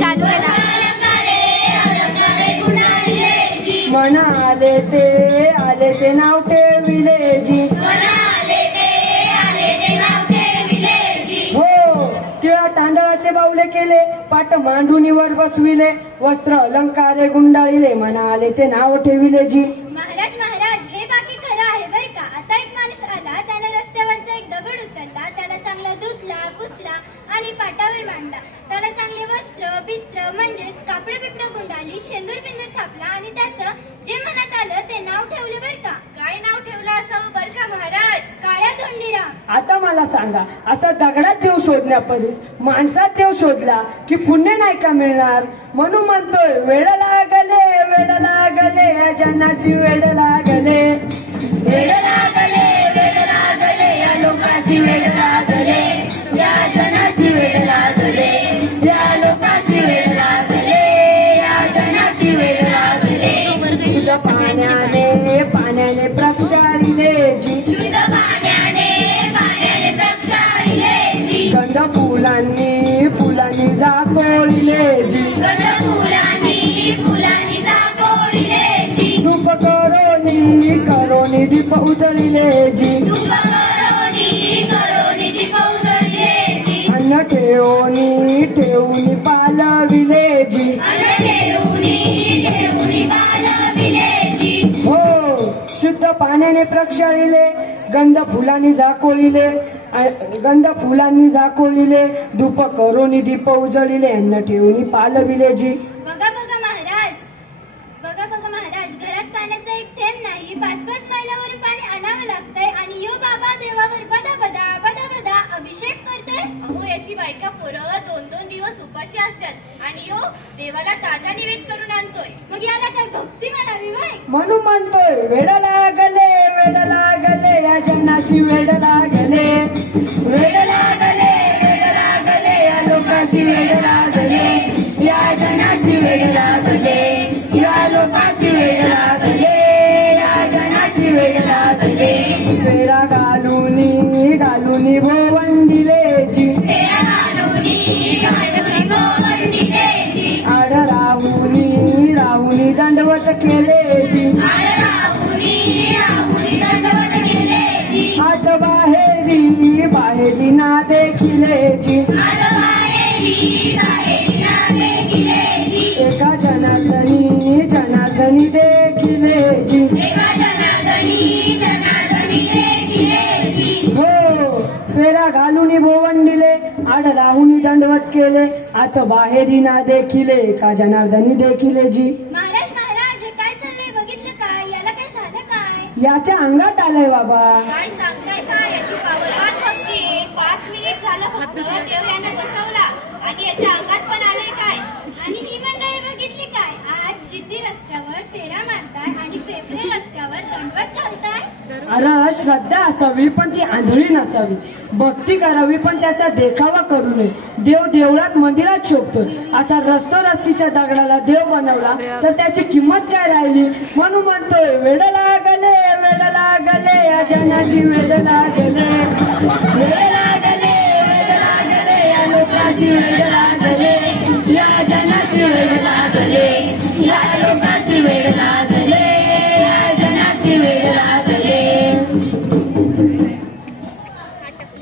चालू आहे ना. म्हणा आले ते नाव ठेविले जी. हो तिळा तांदळाचे बावले केले, पाट मांडुनीवर बसविले, वस्त्र अलंकारे गुंडाळिले, म्हणा आले ते नाव ठेविले जी. महाराज महाराज हे बाकी खरं आहे बर का. आता एक माणूस आला, त्याने रस्त्यावरचा एक दगड उचलला, त्याला चांगला धुतला पुसला आणि पाटावर मांडला. त्याला चांगले वस्त्र बिस्त्र म्हणजेच कापड बिपड गुंडाळली, शेंदूर बिंदूर थापला आणि त्याचं जे मनात आलं ते नाव ठेवले बर का. काय नाव ठेवलं असावं बर का महाराज? काळ्या धोंडीराम. आता मला सांगा, असा दगडात देव शोधण्यापरीस माणसात देव शोधला की पुण्य नाही का मिळणार? म्हणून म्हणतोय वेड लागले या जनासी वेड लागले, वेड लागले या लोकांची वेड लागले, या जनाची वेड लागले, या लोकांची वेड लागले, या जनाची वेड लागले. शुद्ध पाण्याने प्रक्षाळिले जी. गंध फुलांनी झाकोळिले जी. धूप करोनी दीप उजळिले जी. अन्न ठेवून पालविले जी. हो शुद्ध पाण्याने प्रक्षाळिले, गंध फुलांनी झाकोळिले, धूप करोनी दीप उजळिले, अन्न ठेवून पालविले जी. बघा महाराज, घरात पाण्याचा एक थेंब नाही, 5-5 मैलावरून पाणी आणावं लागतंय आणि यो बाबा देवावर बदा अभिषेक करतोय. अहो याची बायका पोरं 2-2 दिवस उपाशी असतात आणि यो देवाला ताजा निवेद करून आणतोय. मग याला काय भक्ती म्हणावी वय? म्हणून म्हणतोय वेड लागले या जनाची वेड लागले, वेड लागले या लोकांची वेड लागले, या जनाची वेड लागले, या लोकांची वेड लागले, या जनाची वेड लागले. फेरा घालूनी भोवंडिले जी. आड राहुनी दंडवत केले जी. हात बाहेरी ना देखिले जी. एका जनार्दनी देखिले जी. हो फेरा घालून भोवंडिले, आड राहुनी दंडवत केले, हात बाहेरी ना देखिले, एका जनार्दनी देखिले जी. महाराज हे काय चाललंय बघितलं काय? याला काय झालं काय? याच्या अंगात आलंय बाबा. काय सांगताय का? याची पावर 5 मिनिट झालं फक्त देव यांना बसवला आणि याच्या अंगात पण आलंय काय? आणि ही मंडळी बघितली काय? आज जिद्दी रस्त्यावर फेरा मारताय आणि फेफरे रस्त्यावर दंडवत घालताय. अरे श्रद्धा असावी पण ती आंधळी नसावी, भक्ती करावी पण त्याचा देखावा करू नये. देव देवळात मंदिरात शोभतो, असा रस्त्याच्या दगडाला देव बनवला तर त्याची किंमत काय राहिली? म्हणून म्हणतोय वेड लागले या जनाची वेड लागले, वेड